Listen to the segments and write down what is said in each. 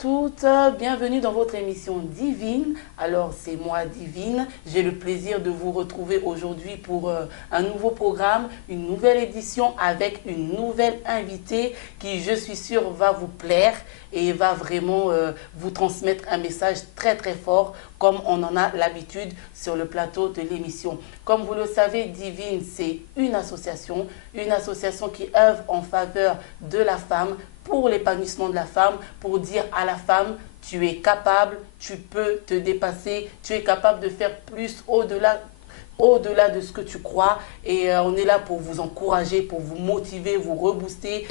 toutes, bienvenue dans votre émission Divine. Alors c'est moi Divine, j'ai le plaisir de vous retrouver aujourd'hui pour un nouveau programme, une nouvelle édition avec une nouvelle invitée qui je suis sûre va vous plaire et va vraiment vous transmettre un message très très fort comme on en a l'habitude sur le plateau de l'émission. Comme vous le savez, Divine c'est une association qui œuvre en faveur de la femme, pour l'épanouissement de la femme, pour dire à la femme, tu es capable, tu peux te dépasser, tu es capable de faire plus au-delà de ce que tu crois. Et on est là pour vous encourager, pour vous motiver, vous rebooster,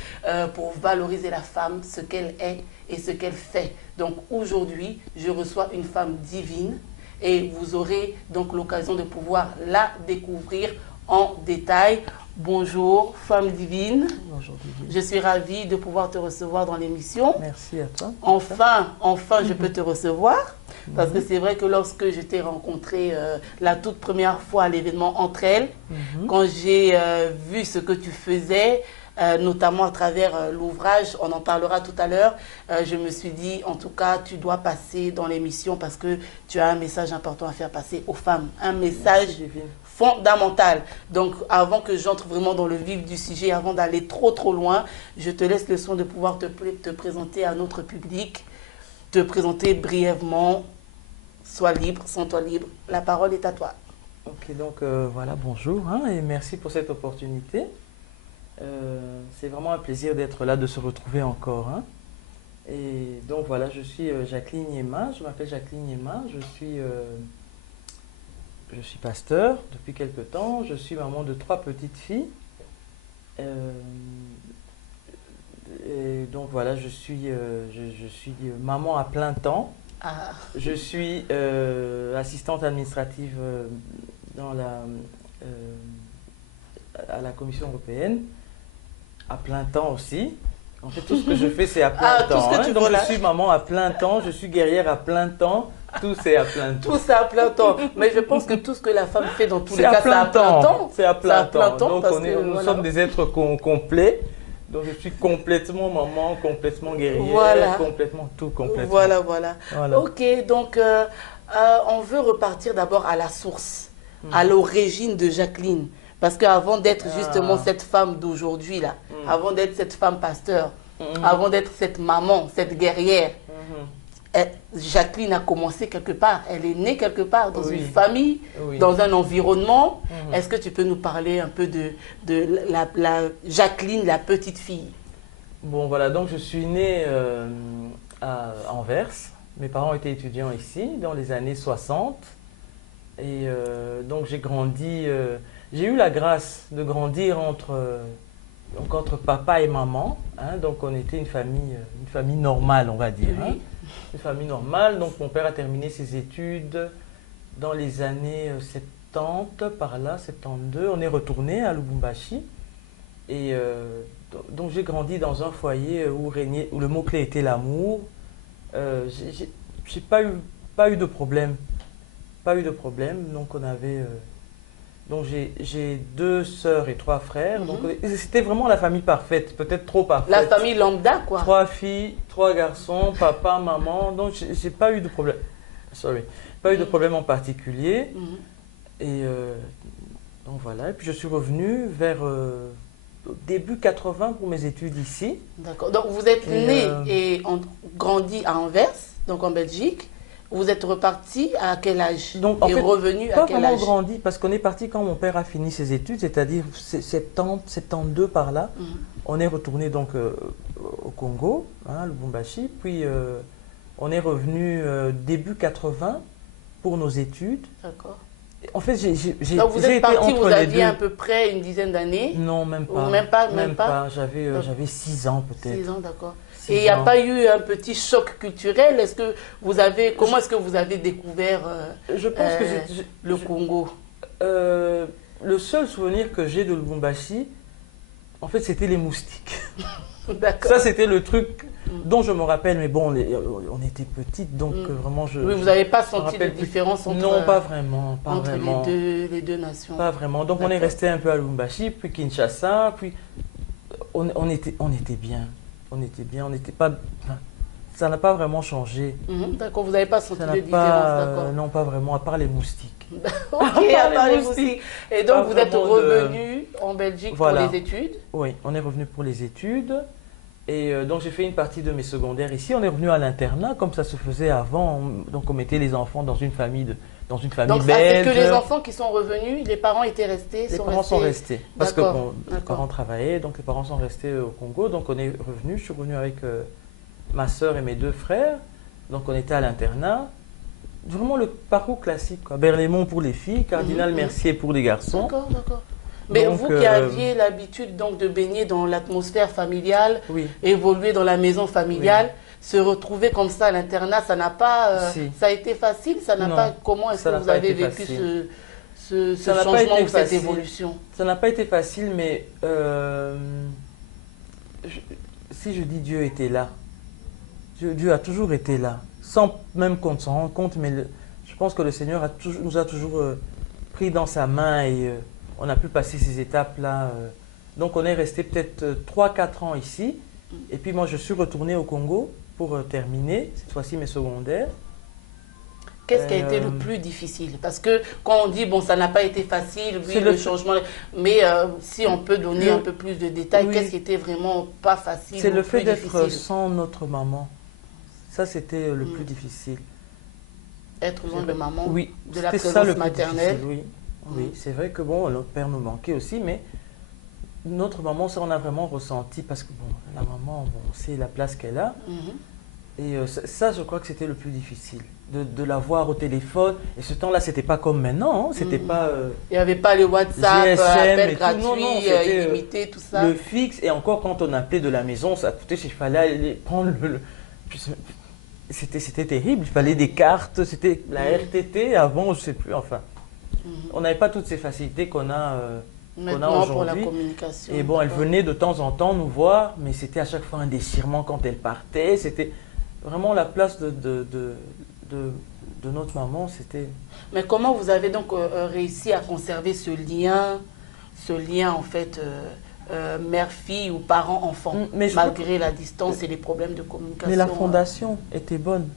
pour valoriser la femme, ce qu'elle est et ce qu'elle fait. Donc aujourd'hui, je reçois une femme divine et vous aurez donc l'occasion de pouvoir la découvrir en détail. Bonjour, femme divine. Bonjour, Divine. Je suis ravie de pouvoir te recevoir dans l'émission. Merci à toi. Enfin, je peux te recevoir. Parce que c'est vrai que lorsque je t'ai rencontré la toute première fois à l'événement Entre elles, quand j'ai vu ce que tu faisais, notamment à travers l'ouvrage, on en parlera tout à l'heure, je me suis dit, en tout cas, tu dois passer dans l'émission parce que tu as un message important à faire passer aux femmes. Un message fondamental. Donc, avant que j'entre vraiment dans le vif du sujet, avant d'aller trop loin, je te laisse le soin de pouvoir te présenter à notre public, te présenter brièvement. Sois libre, sens-toi libre. La parole est à toi. Ok, donc voilà, bonjour et merci pour cette opportunité. C'est vraiment un plaisir d'être là, de se retrouver encore. Et donc voilà, je suis Jacqueline Yema, je m'appelle Jacqueline Yema, je suis pasteur depuis quelque temps, je suis maman de 3 petites filles. Et donc voilà, je suis maman à plein temps. Ah. Je suis assistante administrative à la Commission européenne, à plein temps aussi. En fait, tout ce que je fais, c'est à plein temps. Donc, je suis maman à plein temps, je suis guerrière à plein temps. Tout, c'est à plein temps. Tout, c'est à plein temps. Mais je pense que tout ce que la femme fait dans tous les cas, c'est à plein temps. C'est à plein temps. Donc, nous sommes des êtres complets. Donc, je suis complètement maman, complètement guerrière, complètement tout, complètement. Voilà. Ok, donc, on veut repartir d'abord à la source, à l'origine de Jacqueline. Parce qu'avant d'être justement cette femme d'aujourd'hui, là, avant d'être cette femme pasteur, avant d'être cette maman, cette guerrière, Jacqueline a commencé quelque part. Elle est née quelque part, dans une famille, dans un environnement. Est-ce que tu peux nous parler un peu de la Jacqueline, la petite fille? Bon, voilà, donc je suis née à Anvers. Mes parents étaient étudiants ici, dans les années 60. Et donc j'ai grandi... j'ai eu la grâce de grandir entre papa et maman. Donc on était une famille normale, on va dire. Oui. Une famille normale. Donc mon père a terminé ses études dans les années 70, par là, 72. On est retourné à Lubumbashi. Et donc j'ai grandi dans un foyer où le mot-clé était l'amour. J'ai pas eu de problème. Pas eu de problème. Donc on avait... Donc j'ai 2 sœurs et 3 frères. Donc c'était vraiment la famille parfaite, peut-être trop parfaite. La famille lambda, quoi. 3 filles, 3 garçons, papa, maman. Donc j'ai pas eu de problème. Pas eu de problème en particulier. Et donc voilà. Et puis je suis revenu vers début 80 pour mes études ici. D'accord. Donc vous êtes né et grandi à Anvers, donc en Belgique. Vous êtes reparti à quel âge? Donc, en fait, revenu à quel âge? Pas vraiment grandi, parce qu'on est parti quand mon père a fini ses études, c'est-à-dire 70, 72 par là. On est retourné donc au Congo, Lubumbashi, puis on est revenu début 80 pour nos études. D'accord. En fait, donc vous êtes parti, vous aviez à peu près une dizaine d'années? Non, même pas. Même pas. J'avais 6 ans peut-être. 6 ans, d'accord. Et il n'y a pas eu un petit choc culturel? Comment est-ce que vous avez découvert le Congo? Le seul souvenir que j'ai de Lubumbashi, en fait, c'était les moustiques. D'accord. Ça, c'était le truc dont je me rappelle. Mais bon, on était petites, donc vraiment, oui, vous n'avez pas senti de différence entre... Non, pas vraiment. Entre les deux nations. Pas vraiment. Donc, on est resté un peu à Lubumbashi, puis Kinshasa, puis on était bien. On n'était pas... ça n'a pas vraiment changé. D'accord, vous n'avez pas senti Ça de n'a différence, pas, d'accord. non, pas vraiment, à part les moustiques. Ok, à part les moustiques. moustiques. Et Pas donc, vous êtes vraiment revenu en Belgique Voilà. pour les études? Oui, on est revenu pour les études. Et donc, j'ai fait une partie de mes secondaires ici. On est revenu à l'internat, comme ça se faisait avant. Donc, on mettait les enfants dans une famille, dans une famille Donc, ça, c'est belge. que les enfants qui sont revenus, les parents étaient restés, Les parents sont restés. Parce que D'accord, bon, les d'accord. parents travaillaient, donc les parents sont restés au Congo. Donc, on est revenu. Je suis revenu avec ma soeur et mes 2 frères. Donc, on était à l'internat. Vraiment le parcours classique, quoi. Berlaymont pour les filles, Cardinal Mercier pour les garçons. D'accord, d'accord. Mais Donc, vous qui aviez l'habitude donc de baigner dans l'atmosphère familiale, Oui. évoluer dans la maison familiale, se retrouver comme ça à l'internat, ça n'a pas, Si. ça a été facile, ça n'a Non, pas. Comment est-ce ça que n'a vous pas avez été vécu facile. ce Ça n'a pas changement été ou cette facile. évolution? Ça n'a pas été facile, mais si je dis Dieu était là, Dieu a toujours été là, sans même qu'on s'en rende compte, mais je pense que le Seigneur nous a toujours pris dans sa main et on a pu passer ces étapes-là. Donc on est resté peut-être 3-4 ans ici, et puis moi je suis retourné au Congo pour terminer, cette fois-ci mes secondaires. Qu'est-ce qui a été le plus difficile? Parce que quand on dit, bon, ça n'a pas été facile, oui, C'est le le- changement, mais si on peut donner un peu plus de détails, Oui. qu'est-ce qui était vraiment pas facile C'est ou le fait plus d'être difficile? sans notre maman. Ça, c'était le plus difficile. Être loin de maman, Oui, de la c'était ça présence le plus maternelle. difficile, oui. Oui, c'est vrai que bon, notre père nous manquait aussi, mais notre maman, ça on a vraiment ressenti parce que bon, la maman, bon, on sait la place qu'elle a. Mhm. Et ça, je crois que c'était le plus difficile, de la voir au téléphone. Et ce temps-là, c'était pas comme maintenant, hein, c'était pas Il n'y avait pas le WhatsApp, GSM appel et tout. gratuit, Non, non, c'était illimité, tout ça. le fixe. Et encore, quand on appelait de la maison, ça coûtait, il fallait aller prendre c'était terrible, il fallait des cartes, c'était la RTT avant, je sais plus, enfin. On n'avait pas toutes ces facilités qu'on a Maintenant, pour la aujourd'hui. communication. Et bon, elle d'accord. venait de temps en temps nous voir, mais c'était à chaque fois un déchirement quand elle partait. C'était vraiment la place de notre maman, c'était... Mais comment vous avez donc réussi à conserver ce lien en fait, mère-fille ou parent-enfant, Mais je crois malgré la distance et les problèmes de communication? Mais la fondation était bonne.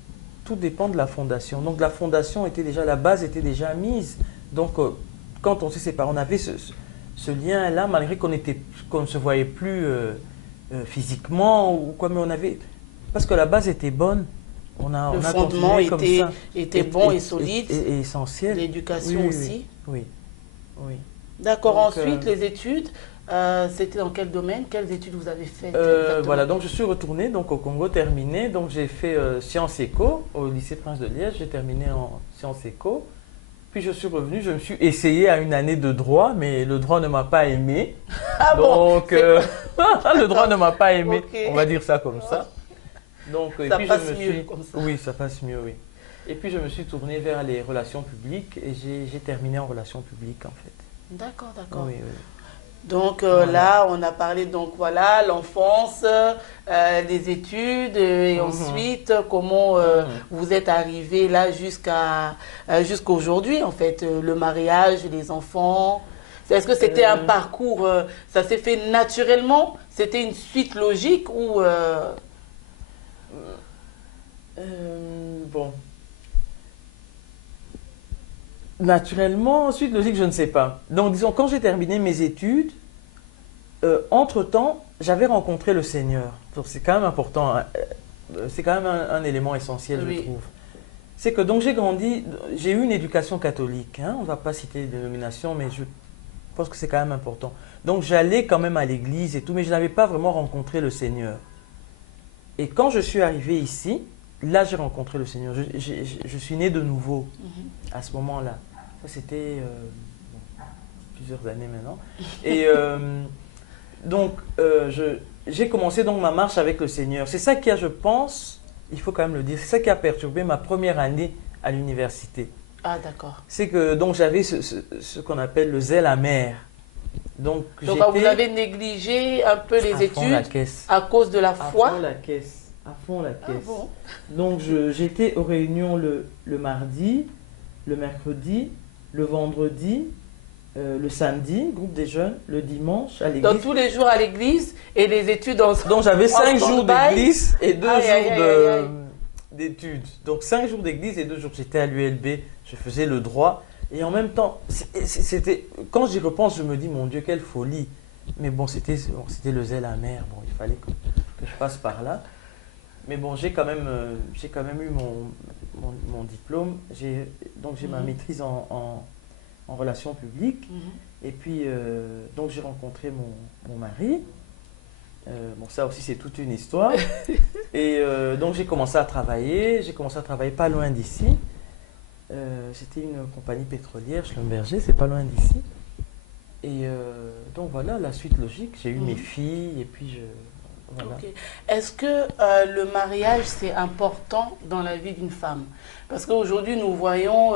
Tout dépend de la fondation. Donc la fondation était déjà, la base était déjà mise. Donc quand on s'est séparés, on avait ce lien-là, malgré qu'on ne se voyait plus physiquement ou quoi, mais on avait... Parce que la base était bonne. Le on a fondement continué comme ça. était bon et solide, Et essentiel. l'éducation Oui, aussi. Oui. Oui. D'accord, Donc, ensuite les études, c'était dans quel domaine? Quelles études vous avez faites Voilà, donc je suis retourné donc, au Congo, terminé. Donc j'ai fait Sciences Éco au lycée Prince de Liège. J'ai terminé en Sciences Éco. Puis je suis revenu, je me suis essayé à une année de droit, mais le droit ne m'a pas aimé. Ah bon, Donc le droit ne m'a pas aimé, Ok. on va dire ça comme ça. Donc, et Ça puis passe je me mieux suis... comme ça. Oui, ça passe mieux, oui. Et puis je me suis tourné vers les relations publiques et j'ai terminé en relations publiques en fait. D'accord, d'accord. Oui, oui. Donc Voilà. là, on a parlé donc voilà l'enfance, les études et ensuite comment vous êtes arrivé là jusqu'à aujourd'hui en fait, le mariage, les enfants. Est-ce que c'était un parcours, ça s'est fait naturellement? C'était une suite logique ou Bon. Naturellement, suite logique, je ne sais pas. Donc, disons, quand j'ai terminé mes études, entre-temps, j'avais rencontré le Seigneur. Donc, c'est quand même important, hein. C'est quand même un élément essentiel, Oui. je trouve. C'est que donc j'ai grandi, j'ai eu une éducation catholique. Hein. On ne va pas citer les dénominations, mais je pense que c'est quand même important. Donc, j'allais quand même à l'église et tout, mais je n'avais pas vraiment rencontré le Seigneur. Et quand je suis arrivé ici, là, j'ai rencontré le Seigneur. Je suis né de nouveau à ce moment-là. Ça, c'était plusieurs années maintenant. Et donc, j'ai commencé donc ma marche avec le Seigneur. C'est ça qui a, je pense, il faut quand même le dire, c'est ça qui a perturbé ma première année à l'université. Ah d'accord. C'est que donc j'avais ce qu'on appelle le zèle amer. Donc vous avez négligé un peu les à fond la études caisse. à cause de la À foi? fond la caisse. À fond la Ah caisse. bon? Donc j'étais aux réunions le mardi, le mercredi, le vendredi le samedi, groupe des jeunes, le dimanche à Donc l'église. tous les jours à l'église et les études en Donc j'avais 5 jours stand-by. d'église et 2 Aïe, aïe, jours aïe, aïe, aïe. d'études. Donc 5 jours d'église et 2 jours. J'étais à l'ULB, je faisais le droit. Et en même temps, c'était, quand j'y repense, je me dis, mon Dieu, quelle folie. Mais bon, c'était le zèle amer. Bon, il fallait que je passe par là. Mais bon, j'ai quand même eu mon diplôme. Donc j'ai ma maîtrise en relations publiques. Et puis, donc j'ai rencontré mon mari. Bon, ça aussi, c'est toute une histoire. Et donc j'ai commencé à travailler. J'ai commencé à travailler pas loin d'ici. C'était une compagnie pétrolière, Schlumberger, c'est pas loin d'ici. Et donc voilà, la suite logique, j'ai eu mes filles et puis voilà. Okay. Est-ce que le mariage, c'est important dans la vie d'une femme? Parce qu'aujourd'hui, nous voyons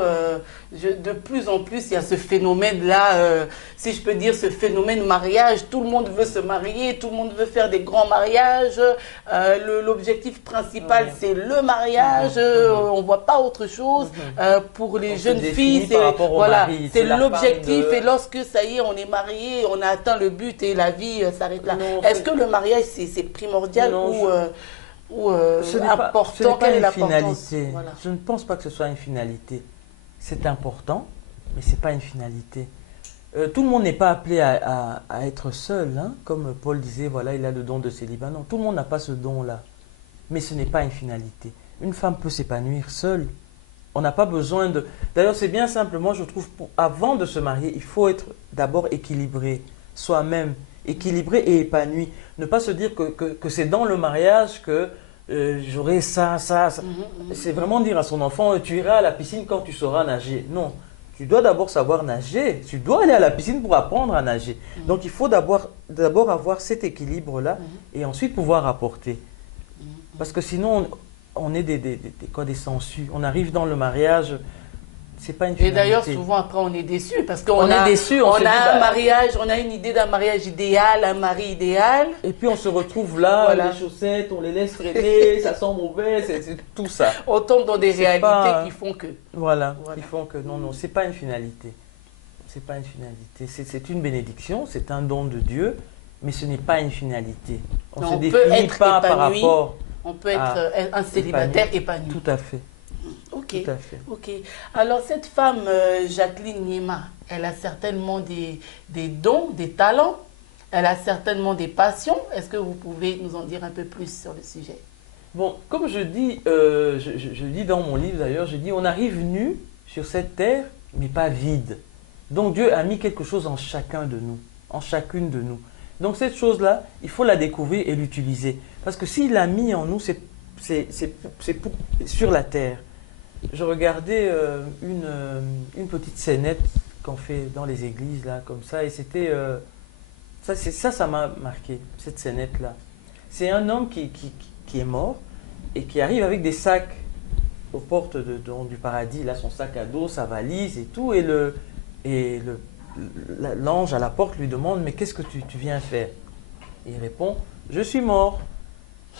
de plus en plus, il y a ce phénomène-là, si je peux dire, ce phénomène mariage. Tout le monde veut se marier, tout le monde veut faire des grands mariages. L'objectif principal, c'est le mariage. On ne voit pas autre chose. Pour les jeunes filles, c'est l'objectif. Et lorsque, ça y est, on est marié, on a atteint le but et la vie s'arrête là. Est-ce que le mariage, c'est primordial ou important? Ce n'est pas Quelle est une la finalité. Voilà. Je ne pense pas que ce soit une finalité. C'est important, mais ce n'est pas une finalité. Tout le monde n'est pas appelé à être seul, hein, comme Paul disait, voilà, il a le don de célibat. Non, tout le monde n'a pas ce don-là. Mais ce n'est pas une finalité. Une femme peut s'épanouir seule. On n'a pas besoin de... D'ailleurs, c'est bien simplement, je trouve, avant de se marier, il faut être d'abord équilibré, soi-même, équilibré et épanoui. Ne pas se dire que c'est dans le mariage que j'aurai ça. C'est vraiment dire à son enfant, tu iras à la piscine quand tu sauras nager. Non, tu dois d'abord savoir nager. Tu dois aller à la piscine pour apprendre à nager. Donc il faut d'abord avoir cet équilibre-là et ensuite pouvoir apporter. Parce que sinon, on est des sangsues. On arrive dans le mariage... C'est pas une finalité. Et d'ailleurs, souvent après, on est déçu parce qu'on on est déçu. On a un mariage, on a une idée d'un mariage idéal, un mari idéal. Et puis on se retrouve là, voilà. Les chaussettes, on les laisse traîner, ça sent mauvais, c'est tout ça. On tombe dans des réalités qui font que. Voilà, qui font que non, c'est pas une finalité. C'est pas une finalité. C'est une bénédiction, c'est un don de Dieu, mais ce n'est pas une finalité. On ne se définit pas par rapport. On peut être un célibataire épanoui. Tout à fait. Ok, tout à fait. Ok. Alors cette femme, Jacqueline Niema, elle a certainement des dons, des talents, elle a certainement des passions. Est-ce que vous pouvez nous en dire un peu plus sur le sujet? Bon, comme je dis, je dis dans mon livre d'ailleurs, je dis on arrive nu sur cette terre, mais pas vide. Donc Dieu a mis quelque chose en chacun de nous, en chacune de nous. Donc cette chose-là, il faut la découvrir et l'utiliser. Parce que s'il l'a mis en nous, c'est sur la terre. Je regardais une petite scénette qu'on fait dans les églises, là, comme ça, et c'était... ça m'a marqué, cette scénette-là. C'est un homme qui est mort et qui arrive avec des sacs aux portes du paradis, là, son sac à dos, sa valise et tout, et l'ange à la porte lui demande « Mais qu'est-ce que tu viens faire ?» Et il répond « Je suis mort. »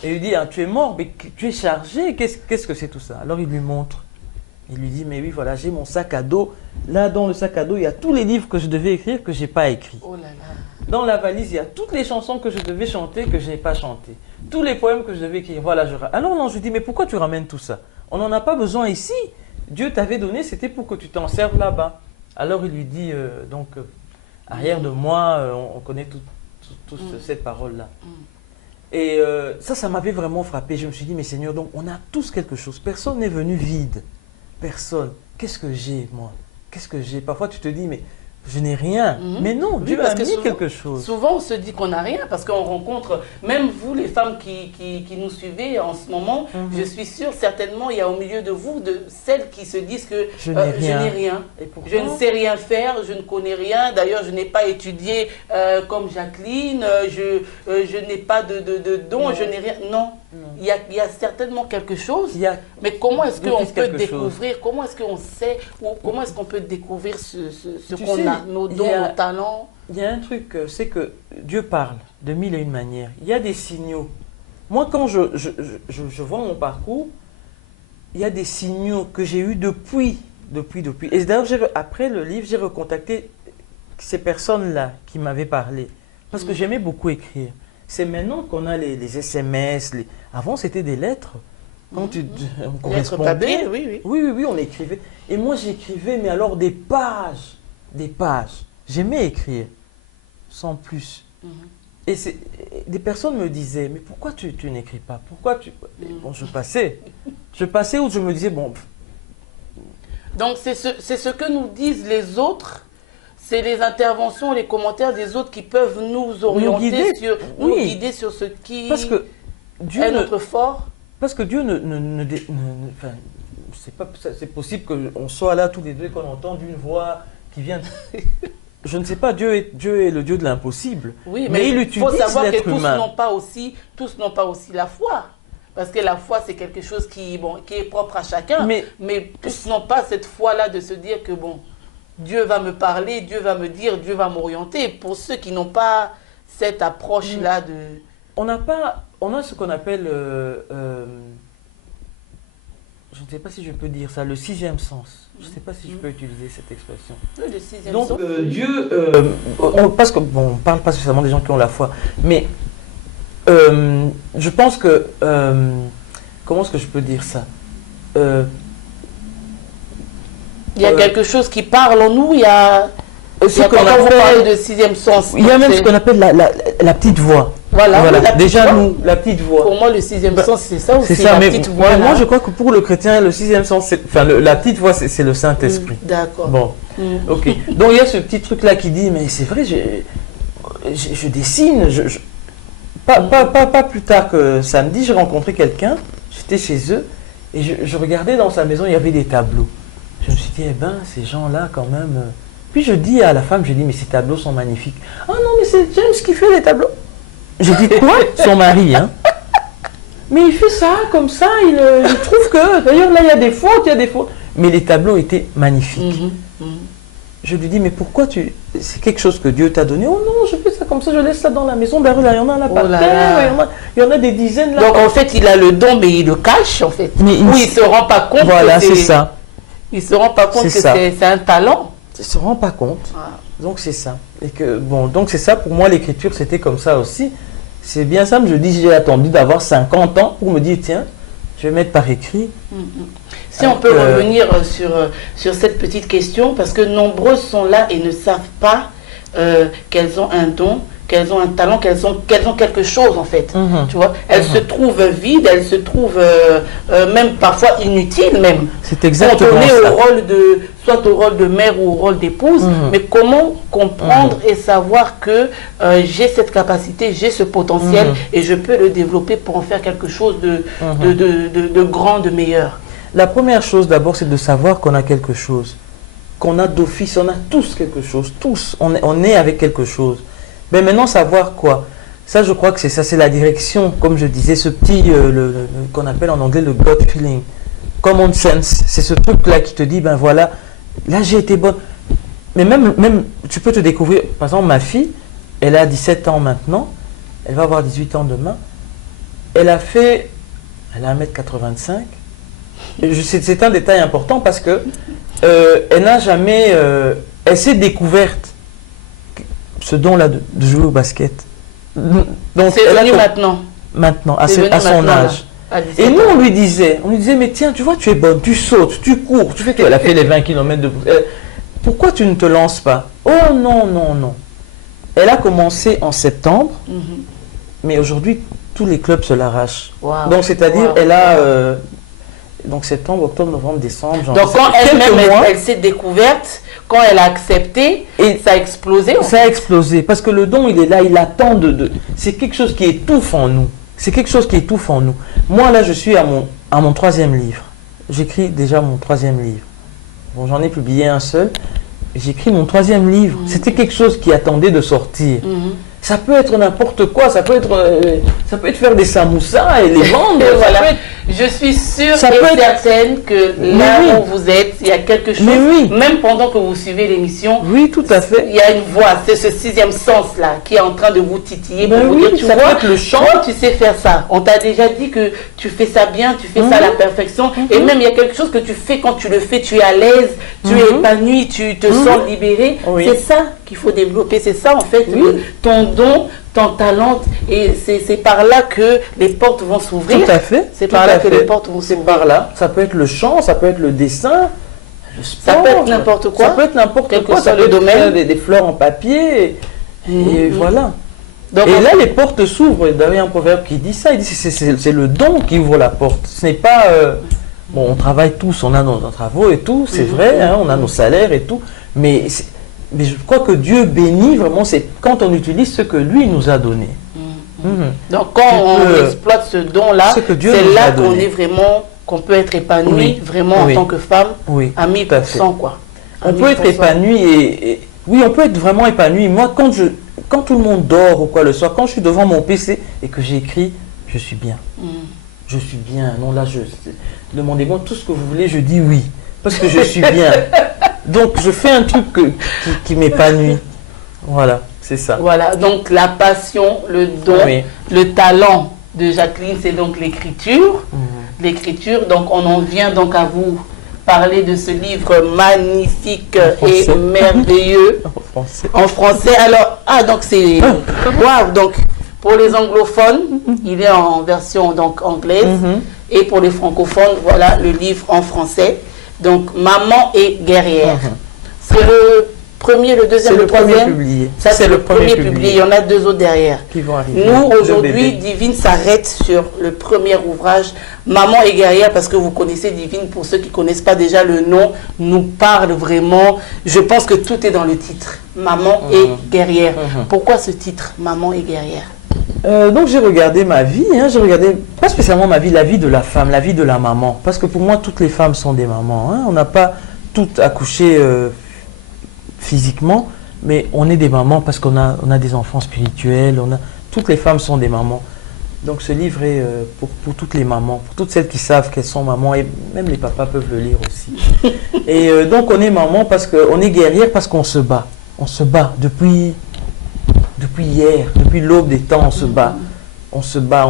Et il lui dit ah, « Tu es mort, mais tu es chargé, qu'est-ce que c'est tout ça ?» Alors il lui montre. Il lui dit, mais oui, voilà, j'ai mon sac à dos. Là, dans le sac à dos, il y a tous les livres que je devais écrire que je n'ai pas écrits. Oh là là. Dans la valise, il y a toutes les chansons que je devais chanter que je n'ai pas chantées. Tous les poèmes que je devais écrire. Voilà, alors non, je lui dis, mais pourquoi tu ramènes tout ça? On n'en a pas besoin ici. Dieu t'avait donné, c'était pour que tu t'en serves là-bas. Alors il lui dit, arrière de moi, on connaît tous cette parole-là. Et ça m'avait vraiment frappé. Je me suis dit, mais Seigneur, donc on a tous quelque chose. Personne n'est venu vide. Personne. Qu'est-ce que j'ai, moi? Qu'est-ce que j'ai? Parfois, tu te dis, mais je n'ai rien. Mais non, Dieu a mis quelque chose. Souvent, on se dit qu'on n'a rien parce qu'on rencontre, même vous, les femmes qui nous suivez en ce moment, je suis sûre, certainement, il y a au milieu de vous de celles qui se disent que je n'ai rien. Et pourtant, je ne sais rien faire, je ne connais rien. D'ailleurs, je n'ai pas étudié comme Jacqueline, je n'ai pas de don, je n'ai rien. Non. Il y a certainement quelque chose, mais comment est-ce qu'on peut découvrir, comment est-ce qu'on sait, ou comment est-ce qu'on peut découvrir ce qu'on a, nos dons, nos talents? Il y a un truc, c'est que Dieu parle de mille et une manières. Il y a des signaux. Moi, quand je vois mon parcours, il y a des signaux que j'ai eus depuis. Et d'ailleurs, après le livre, j'ai recontacté ces personnes-là qui m'avaient parlé, parce que j'aimais beaucoup écrire. C'est maintenant qu'on a les SMS. Avant, c'était des lettres. Quand on correspondait. Papier, oui. Oui, on écrivait. Et moi, j'écrivais, mais alors des pages. Des pages. J'aimais écrire, sans plus. Et des personnes me disaient, mais pourquoi tu n'écris pas? Pourquoi tu... Bon, je passais. Je passais où je me disais, bon... Donc, c'est ce que nous disent les autres. C'est les interventions, les commentaires des autres qui peuvent nous orienter, nous guider sur ce qui parce que Dieu est notre fort. Parce que Dieu enfin, c'est possible qu'on soit là tous les deux, qu'on entende une voix qui vient... Je ne sais pas, Dieu est le Dieu de l'impossible. Oui, mais il faut savoir que l'être humain. tous n'ont pas aussi la foi. Parce que la foi, c'est quelque chose qui est propre à chacun. Mais tous n'ont pas cette foi-là de se dire que, bon, Dieu va me parler, Dieu va me dire, Dieu va m'orienter. Pour ceux qui n'ont pas cette approche-là de... On a ce qu'on appelle, je ne sais pas si je peux dire ça, le sixième sens. Je ne sais pas si je peux utiliser cette expression. Oui, le sixième sens. Donc, Dieu, parce que, bon, on ne parle pas spécialement des gens qui ont la foi, mais je pense que, comment est-ce que je peux dire ça? Il y a quelque chose qui parle en nous, il y a quand on vous parle de sixième sens. Il y a même ce qu'on appelle la petite voix. Voilà. Déjà, la petite voix. Pour moi, le sixième sens, c'est ça aussi. C'est ça, la petite voix. Moi, je crois que pour le chrétien, le sixième sens, la petite voix, c'est le Saint-Esprit. D'accord. Bon, ok. Donc, il y a ce petit truc-là qui dit, mais c'est vrai, je dessine. Pas plus tard que samedi, j'ai rencontré quelqu'un, j'étais chez eux, et je regardais dans sa maison, il y avait des tableaux. Je me suis dit, ces gens-là, quand même... Puis je dis à la femme, mais ces tableaux sont magnifiques. Ah non, mais c'est James qui fait les tableaux. Je dis, quoi? Son mari, hein. Mais il fait ça, comme ça, il trouve que... D'ailleurs, là, il y a des fautes. Mais les tableaux étaient magnifiques. Je lui dis, mais pourquoi c'est quelque chose que Dieu t'a donné? Oh non, je fais ça comme ça, je laisse ça dans la maison. Derrière, il y en a là par terre, il y en a des dizaines là. Donc, en fait, il a le don, mais il le cache, en fait. Mais il ne se rend pas compte que c'est ça. Il ne se rend pas compte que c'est un talent. Il ne se rend pas compte. Donc, c'est ça. Et donc, c'est ça. Pour moi, l'écriture, c'était comme ça aussi. C'est bien simple. Je dis, j'ai attendu d'avoir 50 ans pour me dire, tiens, je vais mettre par écrit. Si on peut revenir sur cette petite question, parce que nombreuses sont là et ne savent pas qu'elles ont un don, qu'elles ont un talent, qu'elles ont quelque chose en fait. Tu vois, elles se trouvent vides, elles se trouvent même parfois inutiles même. C'est exactement quand on est ça. soit au rôle de mère ou au rôle d'épouse, mais comment comprendre et savoir que j'ai cette capacité, j'ai ce potentiel et je peux le développer pour en faire quelque chose de grand, de meilleur. La première chose d'abord, c'est de savoir qu'on a quelque chose, qu'on a d'office, on a tous quelque chose, tous, on est avec quelque chose. Mais maintenant, savoir quoi? Ça, je crois que c'est ça, c'est la direction, comme je disais, ce petit, qu'on appelle en anglais le gut feeling, common sense, c'est ce truc-là qui te dit, ben voilà, là j'ai été bonne. Mais même, tu peux te découvrir, par exemple, ma fille, elle a 17 ans maintenant, elle va avoir 18 ans demain, elle a 1m85, c'est un détail important parce que elle n'a jamais, elle s'est découverte ce don-là de jouer au basket. Donc c'est venu maintenant. Maintenant, à son âge. Et nous, on lui disait, mais tiens, tu vois, tu es bonne, tu sautes, tu cours, tu fais que... Elle a fait les 20 km de... Pourquoi tu ne te lances pas? Oh non, non, non. Elle a commencé en septembre, mais aujourd'hui, tous les clubs se l'arrachent. Wow. Donc, c'est-à-dire, elle a... donc, septembre, octobre, novembre, décembre, janvier... Donc, quand elle s'est découverte, quand elle a accepté, et ça a explosé. Ça a explosé, parce que le don, il est là, il attend de... C'est quelque chose qui étouffe en nous. C'est quelque chose qui étouffe en nous. Moi, là, je suis à mon 3e livre. J'écris déjà mon 3e livre. Bon, j'en ai publié un seul. J'écris mon 3e livre. C'était quelque chose qui attendait de sortir. Ça peut être n'importe quoi, ça peut être faire des samoussas et les vendre. Voilà. Je suis sûre et certaine que là où vous êtes, il y a quelque chose, même pendant que vous suivez l'émission, oui, tout à fait. Il y a une voix, c'est ce sixième sens-là qui est en train de vous titiller pour vous dire, tu vois, le chant. Tu sais faire ça. On t'a déjà dit que tu fais ça bien, tu fais ça à la perfection. Et même il y a quelque chose que tu fais quand tu le fais, tu es à l'aise, tu es épanoui, tu te sens libéré. C'est ça qu'il faut développer, c'est ça en fait, ton don, ton talent, et c'est par là que les portes vont s'ouvrir. Tout à fait. C'est par là que les portes vont s'ouvrir. Par là. Ça peut être le chant, ça peut être le dessin, le sport. Ça peut être n'importe quoi. Ça peut être n'importe quoi. Ça peut être domaine. Des fleurs en papier. Et voilà. Donc, et là, les portes s'ouvrent. D'ailleurs, il y a un proverbe qui dit ça. Il dit c'est le don qui ouvre la porte. Ce n'est pas... bon, on travaille tous, on a nos travaux et tout, c'est vrai, hein, on a nos salaires et tout. Mais je crois que Dieu bénit vraiment, c'est quand on utilise ce que lui nous a donné. Donc quand on exploite ce don-là, c'est là qu'on est vraiment, qu'on peut être épanoui vraiment en tant que femme à 1000%, quoi. On peut être épanoui et oui, on peut être vraiment épanoui. Moi, quand tout le monde dort ou quoi le soir, quand je suis devant mon PC et que j'écris, je suis bien. Je suis bien. Non, là, demandez-moi tout ce que vous voulez, je dis oui. Parce que je suis bien. Donc, je fais un truc qui m'épanouit. Voilà, c'est ça. Voilà, donc la passion, le don, le talent de Jacqueline, c'est donc l'écriture. L'écriture, donc on en vient donc à vous parler de ce livre magnifique et merveilleux. En français. Alors, donc c'est... Waouh, donc pour les anglophones, il est en version donc anglaise. Et pour les francophones, voilà le livre en français. Donc, Maman et guerrière. C'est le premier, le deuxième, le troisième. Publié. Ça, c'est le premier publié. Il y en a deux autres derrière. Qui vont arriver. Nous, aujourd'hui, Divine s'arrête sur le premier ouvrage, Maman et guerrière, parce que vous connaissez Divine, pour ceux qui ne connaissent pas déjà le nom, nous parle vraiment. Je pense que tout est dans le titre. Maman et guerrière. Pourquoi ce titre, Maman et guerrière? Donc j'ai regardé ma vie, j'ai regardé pas spécialement ma vie, la vie de la femme, la vie de la maman. Parce que pour moi, toutes les femmes sont des mamans. On n'a pas toutes accouché physiquement, mais on est des mamans parce qu'on a des enfants spirituels. Toutes les femmes sont des mamans. Donc ce livre est pour toutes les mamans, pour toutes celles qui savent qu'elles sont mamans, et même les papas peuvent le lire aussi. Et donc on est maman parce qu'on est guerrière, parce qu'on se bat. On se bat depuis hier, depuis l'aube des temps, on se bat. On se bat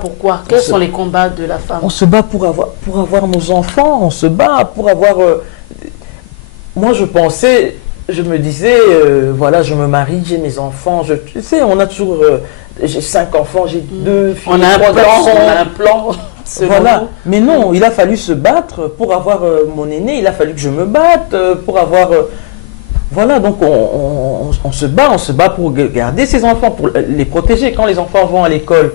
pourquoi? Quels sont les combats de la femme? On se bat pour avoir nos enfants, on se bat pour avoir... Moi, je me disais, voilà, je me marie, j'ai mes enfants, tu sais, on a toujours... j'ai 5 enfants, j'ai 2 filles, on a un plan. Voilà, mais non, il a fallu se battre pour avoir mon aîné, il a fallu que je me batte pour avoir... Voilà, donc on se bat pour garder ses enfants, pour les protéger. Quand les enfants vont à l'école,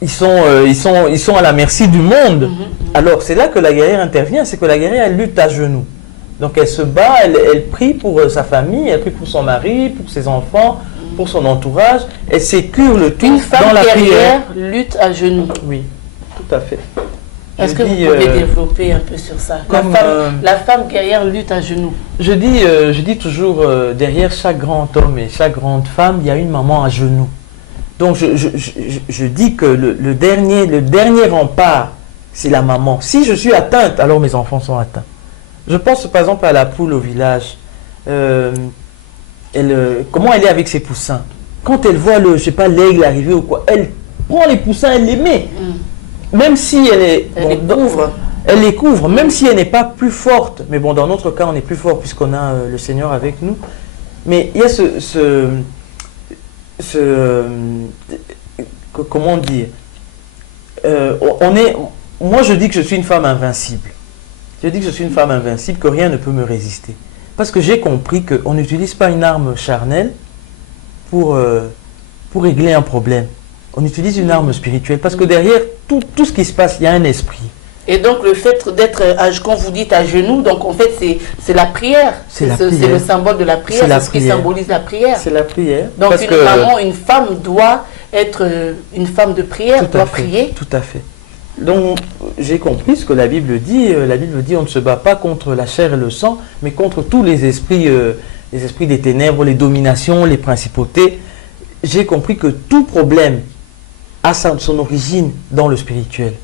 ils sont à la merci du monde. Alors c'est là que la guerrière intervient, c'est que la guerrière, elle lutte à genoux. Donc elle se bat, elle prie pour sa famille, elle prie pour son mari, pour ses enfants, pour son entourage. Elle sécure le tout dans la prière. Lutte à genoux. Oui, tout à fait. Est-ce que vous pouvez développer un peu sur ça? La femme guerrière lutte à genoux. Je dis toujours, derrière chaque grand homme et chaque grande femme, il y a une maman à genoux. Donc je dis que le dernier rempart, c'est la maman. Si je suis atteinte, alors mes enfants sont atteints. Je pense par exemple à la poule au village. Comment elle est avec ses poussins? Quand elle voit l'aigle arriver ou quoi, elle prend les poussins, elle les met. Même si elle les couvre, même si elle n'est pas plus forte. Mais bon, dans notre cas, on est plus fort puisqu'on a le Seigneur avec nous. Mais il y a comment dire, moi je dis que je suis une femme invincible. Je dis que je suis une femme invincible, que rien ne peut me résister. Parce que j'ai compris qu'on n'utilise pas une arme charnelle pour régler un problème. On utilise une arme spirituelle parce que derrière tout ce qui se passe, il y a un esprit. Et donc le fait d'être, quand vous dites à genoux, donc en fait c'est la prière. C'est le symbole de la prière, c'est ce qui symbolise la prière. C'est la prière. Donc maman, une femme doit être une femme de prière, doit prier. Tout à fait. Donc j'ai compris ce que la Bible dit. La Bible dit on ne se bat pas contre la chair et le sang, mais contre tous les esprits les esprits des ténèbres, les dominations, les principautés. J'ai compris que tout problème a son origine dans le spirituel.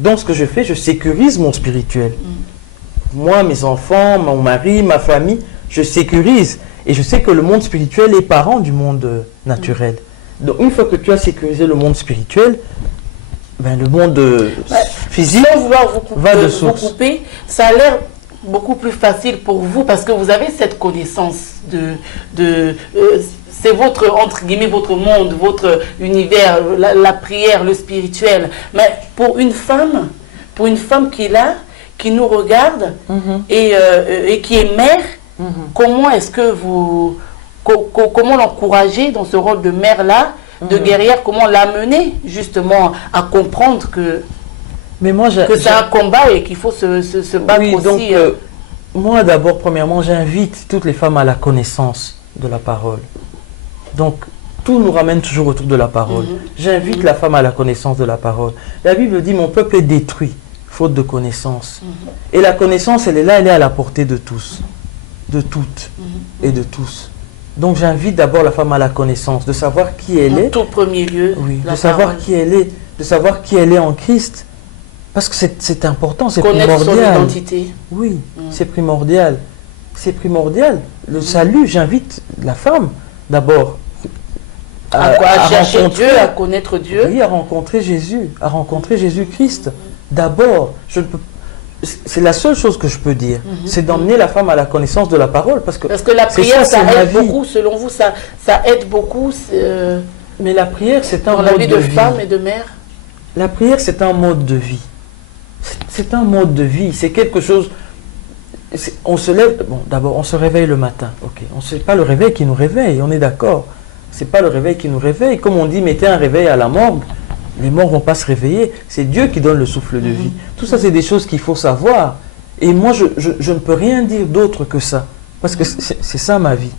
Donc ce que je fais, je sécurise mon spirituel. Moi, mes enfants, mon mari, ma famille, je sécurise. Et je sais que le monde spirituel est parent du monde naturel. Donc une fois que tu as sécurisé le monde spirituel, ben, le monde physique va de source. Couper, ça a l'air beaucoup plus facile pour vous parce que vous avez cette connaissance c'est votre, entre guillemets, votre monde, votre univers, la prière, le spirituel. Mais pour une femme qui est là, qui nous regarde et qui est mère, comment est-ce que vous, comment l'encourager dans ce rôle de mère-là, de guerrière, comment l'amener justement à comprendre que c'est un combat et qu'il faut se battre aussi. Donc, moi d'abord, premièrement, j'invite toutes les femmes à la connaissance de la parole. Donc, tout nous ramène toujours autour de la parole. J'invite la femme à la connaissance de la parole. La Bible dit, mon peuple est détruit, faute de connaissance. Et la connaissance, elle est là, elle est à la portée de tous, de toutes et de tous. Donc, j'invite d'abord la femme à la connaissance, de savoir qui elle est. En tout premier lieu. Oui, de savoir qui elle est, de savoir qui elle est en Christ. Parce que c'est important, c'est primordial. Connaître son identité. Oui, c'est primordial. C'est primordial. Le salut, j'invite la femme d'abord à chercher Dieu, à connaître Dieu. Oui, à rencontrer Jésus, à rencontrer Jésus-Christ. D'abord, c'est la seule chose que je peux dire, c'est d'emmener la femme à la connaissance de la parole. Parce que la prière, ça aide beaucoup, selon vous, ça aide beaucoup. Mais la prière, c'est un mode de vie. Dans la vie de femme et de mère. La prière, c'est un mode de vie. C'est un mode de vie, c'est quelque chose... On se lève, bon, d'abord, on se réveille le matin, ok. C'est pas le réveil qui nous réveille, on est d'accord. C'est pas le réveil qui nous réveille. Comme on dit, mettez un réveil à la morgue, les morts vont pas se réveiller. C'est Dieu qui donne le souffle de vie. Tout ça, c'est des choses qu'il faut savoir. Et moi, je ne peux rien dire d'autre que ça. Parce que c'est ça ma vie.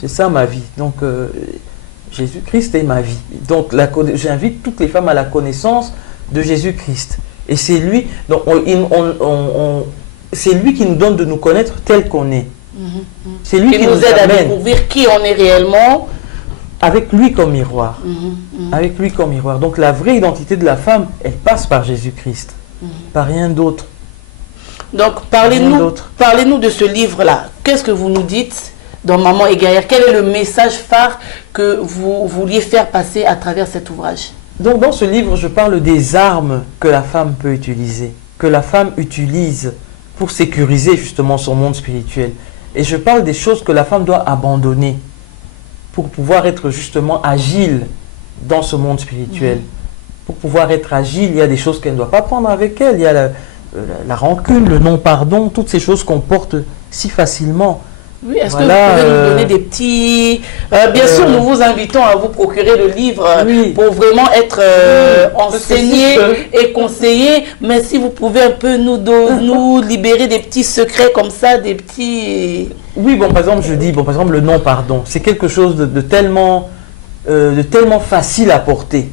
C'est ça ma vie. Donc, Jésus-Christ est ma vie. Donc, j'invite toutes les femmes à la connaissance de Jésus-Christ. Et c'est lui, donc c'est lui qui nous donne de nous connaître tel qu'on est. C'est lui qui nous aide à découvrir qui on est réellement. Avec lui comme miroir. Avec lui comme miroir. Donc la vraie identité de la femme, elle passe par Jésus-Christ. Par rien d'autre. Donc parlez-nous de ce livre-là. Qu'est-ce que vous nous dites dans Maman et guerrière? Quel est le message phare que vous vouliez faire passer à travers cet ouvrage? Donc dans ce livre, je parle des armes que la femme peut utiliser, que la femme utilise pour sécuriser justement son monde spirituel. Et je parle des choses que la femme doit abandonner pour pouvoir être justement agile dans ce monde spirituel. Pour pouvoir être agile, il y a des choses qu'elle ne doit pas prendre avec elle. Il y a la rancune, le non-pardon, toutes ces choses qu'on porte si facilement. Oui, est-ce que vous pouvez nous donner des petits... bien sûr, nous vous invitons à vous procurer le livre pour vraiment être enseigné et conseillé. Mais si vous pouvez un peu nous libérer des petits secrets comme ça, des petits... Oui, bon, par exemple, je dis, bon, par exemple, le non-pardon. C'est quelque chose de tellement facile à porter,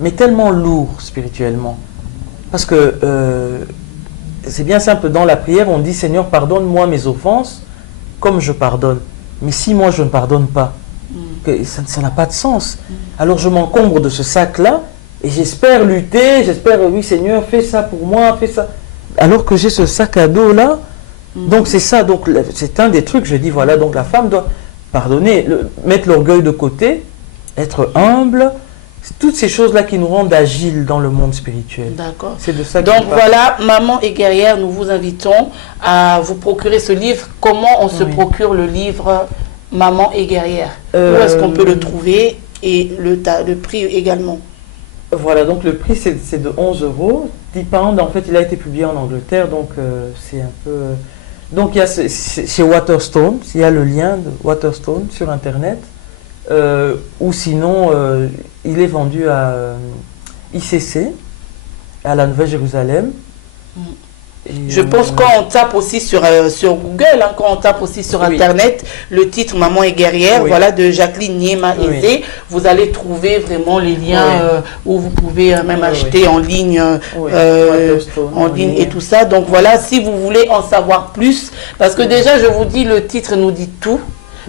mais tellement lourd spirituellement. Parce que c'est bien simple, dans la prière, on dit, Seigneur, pardonne-moi mes offenses, comme je pardonne. Mais si moi je ne pardonne pas, ça n'a pas de sens. Alors je m'encombre de ce sac-là et j'espère lutter, oui Seigneur, fais ça pour moi, fais ça. Alors que j'ai ce sac à dos là, donc c'est ça, donc c'est un des trucs, je dis voilà, donc la femme doit pardonner, mettre l'orgueil de côté, être humble, toutes ces choses-là qui nous rendent agiles dans le monde spirituel. D'accord. C'est de ça. Donc voilà, Maman et guerrière, nous vous invitons à vous procurer ce livre. Comment on se procure le livre Maman et guerrière? Où est-ce qu'on peut le trouver et le prix également? Voilà, donc le prix c'est de 11 €. 10 pounds, en fait, il a été publié en Angleterre, donc c'est un peu... Donc il y a chez Waterstone, il y a le lien de Waterstone sur Internet. Ou sinon, il est vendu à ICC, à la Nouvelle-Jérusalem. Je pense quand on tape aussi sur Google, hein, quand on tape aussi sur Internet, le titre Maman et guerrière, voilà, de Jacqueline Niema Eze, vous allez trouver vraiment les liens où vous pouvez même acheter en ligne, et tout ça. Donc voilà, si vous voulez en savoir plus, parce que déjà je vous dis, le titre nous dit tout.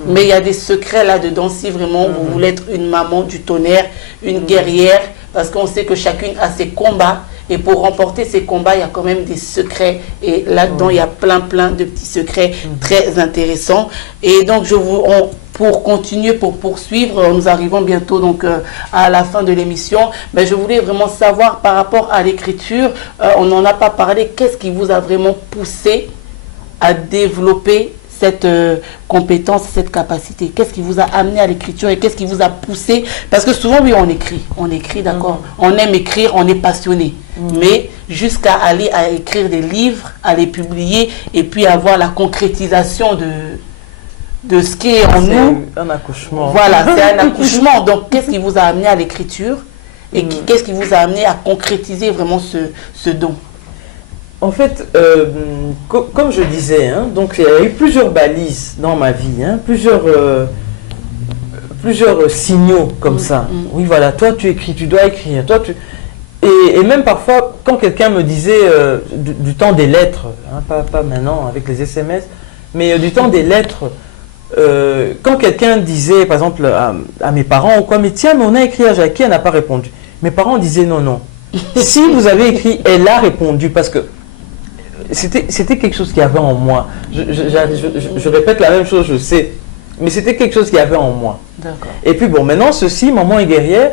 mais il y a des secrets là-dedans si vraiment vous voulez être une maman du tonnerre, une guerrière, parce qu'on sait que chacune a ses combats. Et pour remporter ces combats, il y a quand même des secrets. Et là-dedans, il y a plein de petits secrets très intéressants. Et donc, pour continuer, pour poursuivre, nous arrivons bientôt donc à la fin de l'émission. Mais je voulais vraiment savoir par rapport à l'écriture, on n'en a pas parlé, qu'est-ce qui vous a vraiment poussé à développer cette compétence, cette capacité? Qu'est-ce qui vous a amené à l'écriture et qu'est-ce qui vous a poussé? Parce que souvent, oui, on écrit, d'accord. On aime écrire, on est passionné. Mais jusqu'à aller à écrire des livres, à les publier et puis avoir la concrétisation de ce qui est en nous. C'est un accouchement. Voilà, c'est un accouchement. Donc, qu'est-ce qui vous a amené à l'écriture et qu'est-ce qui vous a amené à concrétiser vraiment ce don? En fait, comme je disais, hein, donc il y a eu plusieurs balises dans ma vie, hein, plusieurs signaux comme ça. Oui, voilà, toi tu écris, tu dois écrire, toi tu... Et même parfois, quand quelqu'un me disait du temps des lettres, hein, pas maintenant avec les SMS, mais du temps des lettres, quand quelqu'un disait, par exemple, à mes parents ou quoi, mais tiens, mais on a écrit à Jackie, elle n'a pas répondu. Mes parents disaient non, non. Si vous avez écrit, elle a répondu, parce que c'était quelque chose qu'il y avait en moi. Je répète la même chose, je sais, mais c'était quelque chose qu'il y avait en moi. Et puis bon, maintenant, ceci, maman est guerrière,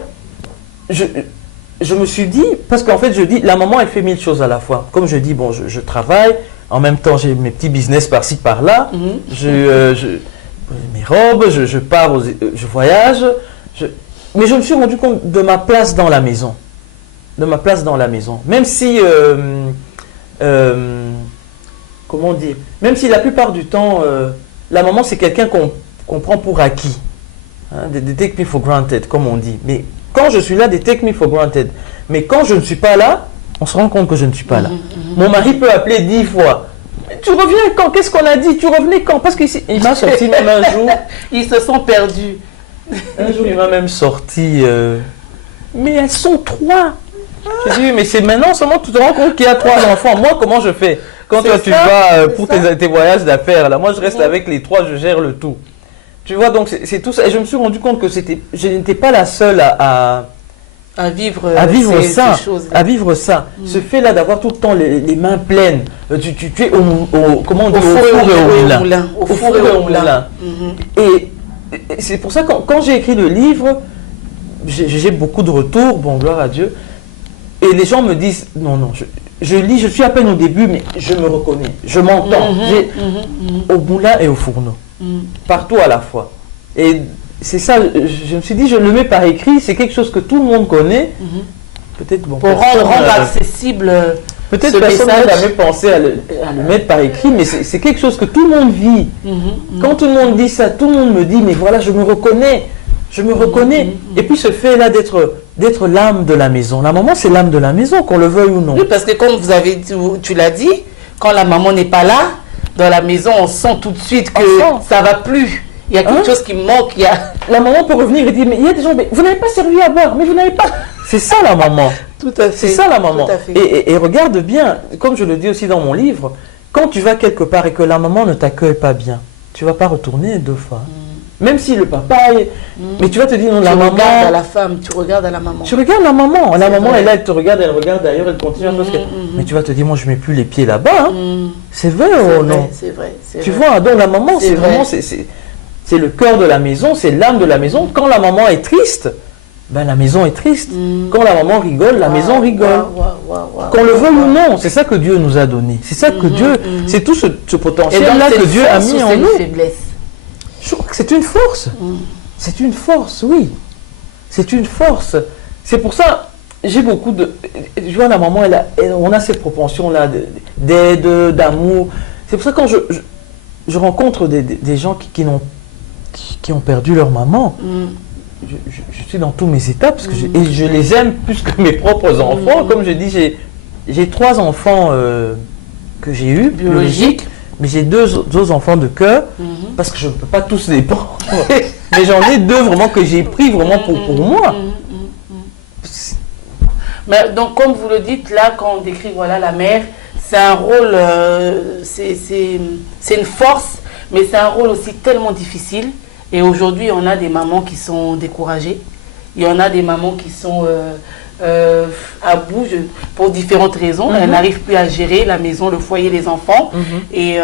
je me suis dit, parce qu'en fait, je dis, la maman, elle fait 1000 choses à la fois. Comme je dis, bon, je travaille, en même temps, j'ai mes petits business par-ci, par-là, mes robes, je pars, je voyage, mais je me suis rendu compte de ma place dans la maison. De ma place dans la maison. Même si, comment dire, même si la plupart du temps, la maman, c'est quelqu'un qu'on prend pour acquis. Hein, they take me for granted, comme on dit. Mais quand je suis là, they take me for granted. Mais quand je ne suis pas là, on se rend compte que je ne suis pas là. Mon mari peut appeler 10 fois. Tu reviens quand? Qu'est-ce qu'on a dit? Tu revenais quand? Parce qu'il m'a sorti même un jour. Ils se sont perdus. Un jour, il m'a même sorti. Mais elles sont 3. Je dis, mais c'est maintenant seulement tu te rends compte qu'il y a 3 enfants. Moi, comment je fais? Quand toi, tu vas pour tes voyages d'affaires, là, moi, je reste avec les 3, je gère le tout. Tu vois, donc c'est tout ça. Et je me suis rendu compte que je n'étais pas la seule à vivre ça. À vivre ça. Ce fait-là d'avoir tout le temps les mains pleines. Tu es comment on dit, au four et au moulin. Et c'est pour ça que quand j'ai écrit le livre, j'ai beaucoup de retours, bon, gloire à Dieu. Et les gens me disent, non, non, je lis, je suis à peine au début, mais je me reconnais, je m'entends. Au moulin et au fourneau. Partout à la fois. Et c'est ça, je me suis dit, je le mets par écrit, c'est quelque chose que tout le monde connaît. Peut-être, bon, pour rendre accessible. Peut-être personne n'avait pensé à le mettre par écrit, mais c'est quelque chose que tout le monde vit. Quand tout le monde dit ça, tout le monde me dit, mais voilà, je me reconnais. Je me reconnais. Et puis ce fait-là d'être l'âme de la maison. La maman, c'est l'âme de la maison, qu'on le veuille ou non. Oui, parce que comme tu l'as dit, quand la maman n'est pas là, dans la maison, on sent tout de suite que ça va plus. Il y a quelque chose qui manque. La maman peut revenir et dire, mais il y a des gens, mais vous n'avez pas servi à boire, mais vous n'avez pas... C'est ça la maman. Tout à fait. C'est ça la maman. Et regarde bien, comme je le dis aussi dans mon livre, quand tu vas quelque part et que la maman ne t'accueille pas bien, tu ne vas pas retourner 2 fois. Même si le papa est... Mais tu vas te dire, non, la maman... Tu regardes à la femme, tu regardes à la maman. Tu regardes la maman. La maman, elle est là, elle te regarde, elle regarde d'ailleurs, elle continue. Mais tu vas te dire, moi, je ne mets plus les pieds là-bas. C'est vrai ou non? C'est vrai. Tu vois, donc la maman, c'est vraiment... C'est le cœur de la maison, c'est l'âme de la maison. Quand la maman est triste, ben la maison est triste. Quand la maman rigole, la maison rigole. Qu'on le veuille ou non, c'est ça que Dieu nous a donné. C'est ça que Dieu... C'est tout ce potentiel-là que Dieu a mis en nous. Je crois que c'est une force. C'est une force, oui. C'est une force. C'est pour ça, j'ai beaucoup de... Je vois la maman, on a cette propension-là d'aide, d'amour. C'est pour ça que quand je rencontre des gens qui ont perdu leur maman, je suis dans tous mes états, parce que je les aime plus que mes propres enfants. Comme je dis, j'ai 3 enfants que j'ai eus, biologiques. Mais j'ai 2 enfants de cœur, parce que je ne peux pas tous les prendre. Mais j'en ai 2 vraiment que j'ai pris vraiment pour moi. Mais donc, comme vous le dites, là, quand on décrit voilà, la mère, c'est un rôle, c'est une force, Mais c'est un rôle aussi tellement difficile. Et aujourd'hui, on a des mamans qui sont découragées. Il y en a des mamans qui sont à bout pour différentes raisons. Elles n'arrivent plus à gérer la maison, le foyer, les enfants. Et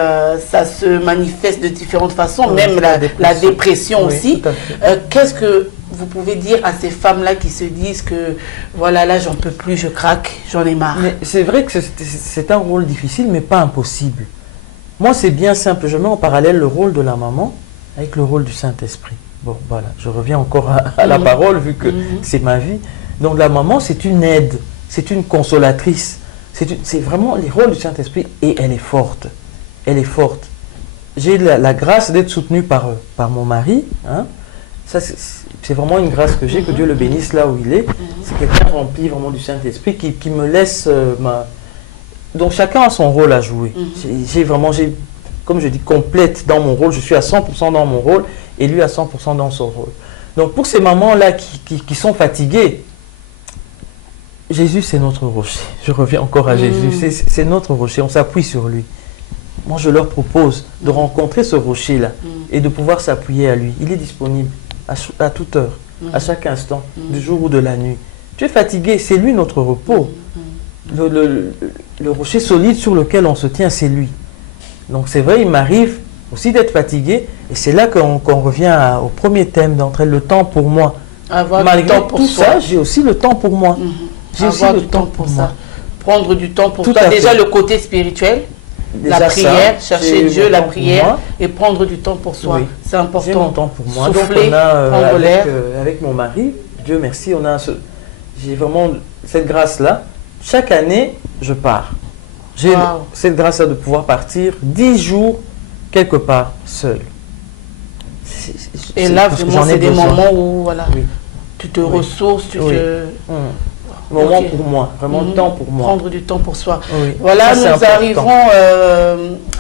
ça se manifeste de différentes façons, même la dépression aussi. Qu'est-ce que vous pouvez dire à ces femmes-là qui se disent que voilà, là, j'en peux plus, je craque, j'en ai marre? C'est vrai que c'est un rôle difficile, mais pas impossible. Moi, c'est bien simple. Je mets en parallèle le rôle de la maman avec le rôle du Saint-Esprit. Bon, voilà, je reviens encore à la parole, vu que c'est ma vie. Donc, la maman, c'est une aide, c'est une consolatrice. C'est vraiment les rôles du Saint-Esprit, et elle est forte. Elle est forte. J'ai la grâce d'être soutenue par mon mari. Hein. Ça, c'est vraiment une grâce que j'ai, que Dieu le bénisse là où il est. C'est quelqu'un rempli vraiment du Saint-Esprit qui me laisse Donc chacun a son rôle à jouer. J'ai comme je dis, complète dans mon rôle. Je suis à 100% dans mon rôle et lui à 100% dans son rôle. Donc pour ces mamans-là qui sont fatiguées, Jésus c'est notre rocher. Je reviens encore à Jésus. C'est notre rocher, on s'appuie sur lui. Moi je leur propose de rencontrer ce rocher-là et de pouvoir s'appuyer à lui. Il est disponible à toute heure, à chaque instant, du jour ou de la nuit. Tu es fatigué, c'est lui notre repos. Le rocher solide sur lequel on se tient, c'est lui. Donc c'est vrai, il m'arrive aussi d'être fatigué, et c'est là qu'on revient au premier thème d'entrée, le temps pour moi. Malgré temps pour tout soi. ça, j'ai aussi le temps pour moi. J'ai aussi le temps pour moi. Prendre du temps pour Tout toi. à Déjà fait. le côté spirituel, Déjà la prière, ça, chercher Dieu, la pour prière, moi. et prendre du temps pour soi. Oui. C'est important. J'ai mon temps pour moi. Souffler, donc on a, prendre l'air. avec mon mari, Dieu merci, j'ai vraiment cette grâce-là. Chaque année, je pars. J'ai cette grâce-là de pouvoir partir 10 jours quelque part seul. Et là, vraiment, c'est des moments où voilà, oui. tu te ressources, tu te... Moment pour moi, vraiment temps pour moi. Prendre du temps pour soi. Oui. Voilà, Ça, nous arrivons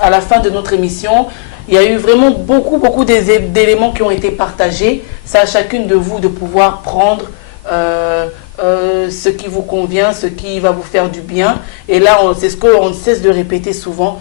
à la fin de notre émission. Il y a eu vraiment beaucoup d'éléments qui ont été partagés. C'est à chacune de vous de pouvoir prendre ce qui vous convient, ce qui va vous faire du bien. Et là, c'est ce qu'on cesse de répéter souvent.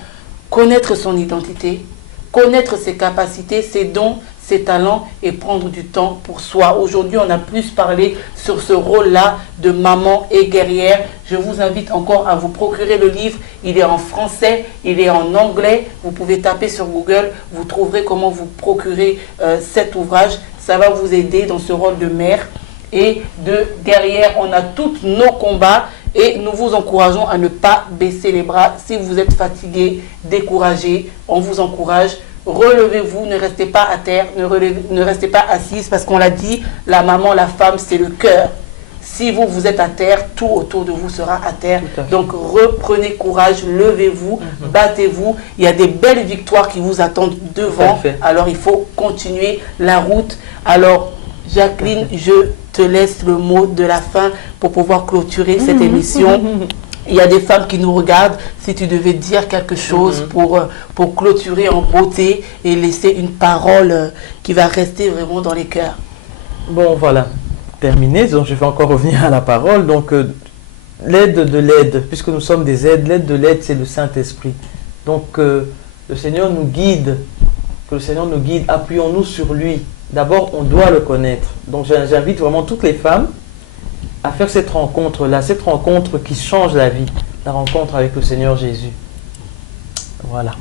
Connaître son identité, connaître ses capacités, ses dons, ses talents et prendre du temps pour soi. Aujourd'hui, on a plus parlé sur ce rôle-là de maman et guerrière. Je vous invite encore à vous procurer le livre. Il est en français, il est en anglais. Vous pouvez taper sur Google, vous trouverez comment vous procurer cet ouvrage. Ça va vous aider dans ce rôle de mère et de guerrière. On a tous nos combats et nous vous encourageons à ne pas baisser les bras. Si vous êtes fatigué, découragé, on vous encourage. Relevez-vous, ne restez pas à terre, ne restez pas assise parce qu'on l'a dit, la maman, la femme, c'est le cœur. Si vous êtes à terre, tout autour de vous sera à terre. Donc reprenez courage, levez-vous, battez-vous. Il y a des belles victoires qui vous attendent devant. Alors il faut continuer la route. Alors Jacqueline, je te laisse le mot de la fin pour pouvoir clôturer cette émission. Il y a des femmes qui nous regardent. Si tu devais dire quelque chose pour clôturer en beauté et laisser une parole qui va rester vraiment dans les cœurs. Bon, voilà. Terminé. Donc, je vais encore revenir à la parole. Donc, l'aide de l'aide, puisque nous sommes des aides, l'aide de l'aide, c'est le Saint-Esprit. Donc, le Seigneur nous guide. Que le Seigneur nous guide. Appuyons-nous sur lui. D'abord, on doit le connaître. Donc, j'invite vraiment toutes les femmes à faire cette rencontre-là, cette rencontre qui change la vie, la rencontre avec le Seigneur Jésus. Voilà.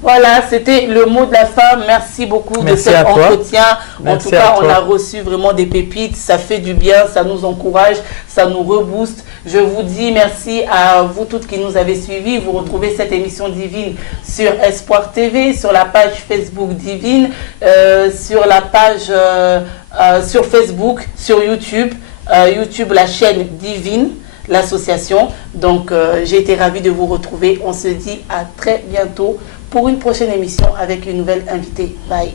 Voilà, c'était le mot de la fin. Merci beaucoup de cet entretien. En tout cas, on a reçu vraiment des pépites. Ça fait du bien, ça nous encourage, ça nous rebooste. Je vous dis merci à vous toutes qui nous avez suivis. Vous retrouvez cette émission Divine sur Espoir TV, sur la page Facebook Divine, sur la page sur Facebook, sur YouTube. YouTube, la chaîne Divine, l'association. Donc, j'ai été ravie de vous retrouver. On se dit à très bientôt pour une prochaine émission avec une nouvelle invitée. Bye.